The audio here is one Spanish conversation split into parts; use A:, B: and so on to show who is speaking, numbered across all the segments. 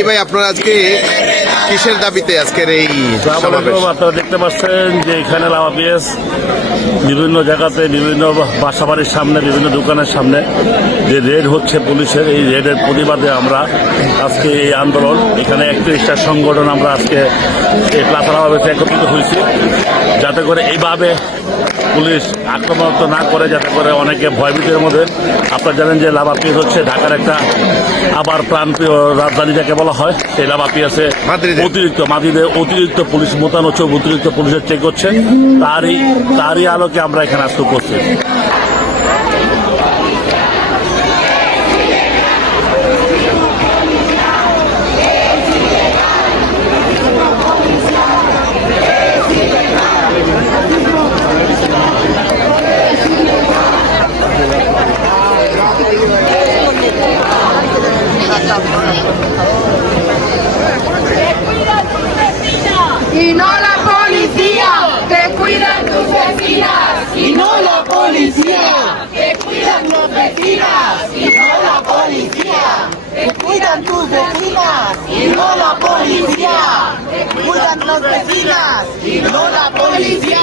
A: শাহী ভাই, আপনারা আজকে কিসের দাবিতে আজকের এই আপনারা দেখতে পাচ্ছেন যে এখানে লাভা পিএস বিভিন্ন জায়গাতে, বিভিন্ন বাসাবাড়ির সামনে, বিভিন্ন দোকানের সামনে যে রেড হচ্ছে পুলিশের, এই রেডের প্রতিবাদে আমরা আজকে এই আন্দোলন, এখানে একত্রিশটা সংগঠন আমরা আজকে এই প্লাথা একত্রিত হয়েছি। যাতে করে এইভাবে পুলিশ আক্রমণ না করে যাতে করে অনেকে ভয়ভীতির মধ্যে। আপনারা জানেন যে লাভা পিস হচ্ছে ঢাকার একটা আবার প্রাণপ্রিয় রাজধানী যাকে বলা হয় সেই লাভা পিয়াসে অতিরিক্ত মাদিদে অতিরিক্ত পুলিশ মোতায়েন হচ্ছে অতিরিক্ত পুলিশের চেক হচ্ছে। তারই তারই আলোকে আমরা এখানে আজকে উপস্থিত।
B: Y no la policía, te cuidan tus vecinas. Y no la policía, te cuidan los vecinas. Y no la policía, te cuidan tus vecinas. Y no la policía, te cuidan los vecinas. Y no la policía,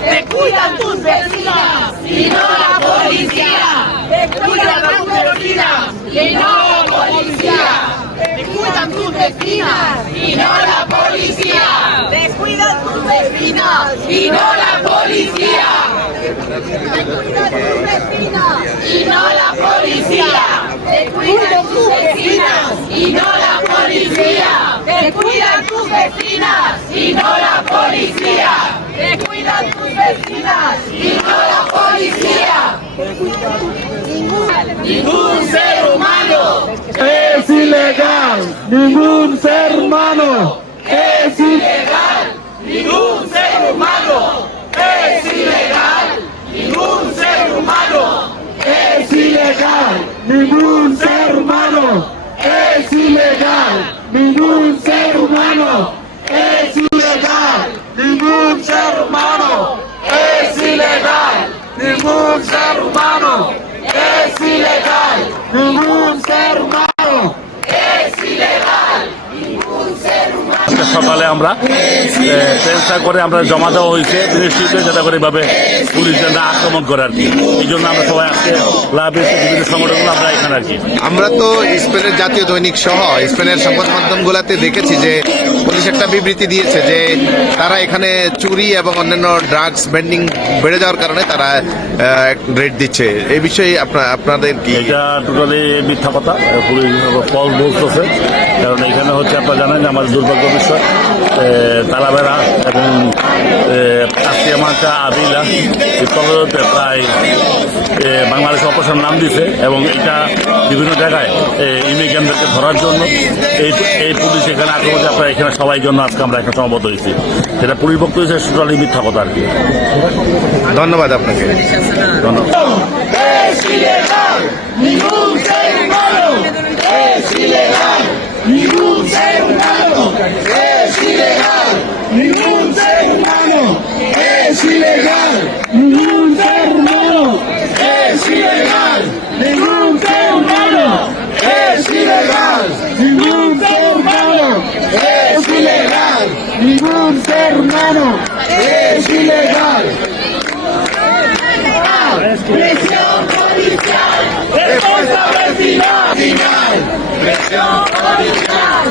B: te cuidan tus vecinas. Y no la policía, te cuidan tus vecinas. Y no la policía. Te cuidan tus vecinas y no la policía. Y no la policía. Te cuidan tus vecinas y no la policía. Te cuidan tus vecinas y no la policía. Te cuidan tus vecinas y no la policía. Te cuidan tus vecinas y no la policía.
C: Ningún ser humano Es ilegal, ningún ser humano es ilegal. Ningún ser humano es ilegal. Ningún ser humano Es ilegal, ningún ser humano es ilegal, ningún ser humano es ilegal, ningún ser humano es ilegal, ningún ser humano es ilegal, ningún ser humano
A: আজকে সকালে আমরা চেষ্টা করে আমরা জমা দেওয়া হয়েছে। দৃষ্টিতে যাতে করে এভাবে পুলিশ যেন না আক্রমণ করে আর কি। এই জন্য আমরা সবাই আজকে লাভ এসে বিভিন্ন সংগঠনগুলো আমরা এখানে আর কি আমরা তো স্পেনের জাতীয় দৈনিক সহ স্পেনের সংবাদ মাধ্যমগুলোতে দেখেছি যে পুলিশ একটা বিবৃতি দিয়েছে যে তারা এখানে চুরি এবং অন্যান্য ড্রাগস বেন্ডিং বেড়ে যাওয়ার কারণে তারা রেড দিচ্ছে। এই বিষয়ে আপনা- আপনাদের কি? এটা টোটালি মিথ্যা কথা। পুলিশ ফল বলতেছে। কারণ এখানে হচ্ছে আপনারা জানেন যে আমাদের দুর্ভাগ্য বিষয় তালাবেড়া এবং আসিয়া মাকা আদিলা এই তলতে প্রায় বাংলাদেশ অপারেশন নাম দিছে এবং এটা বিভিন্ন জায়গায় ইমিগ্রেন্টদেরকে ধরার জন্য এই এই পুলিশ এখানে আক্রমণ করে আপনারা এখানে সবাই জন্য আজকে আমরা এখানে সমাবদ্ধ হয়েছি। সেটা পুলিশ পক্ষ হয়েছে টোটালি মিথ্যা কথা আর কি। ধন্যবাদ আপনাকে।
D: ধন্যবাদ। Ilegal, ningún ser humano es ilegal, ningún ser humano es ilegal. Presión policial, respuesta vecinal, presión policial,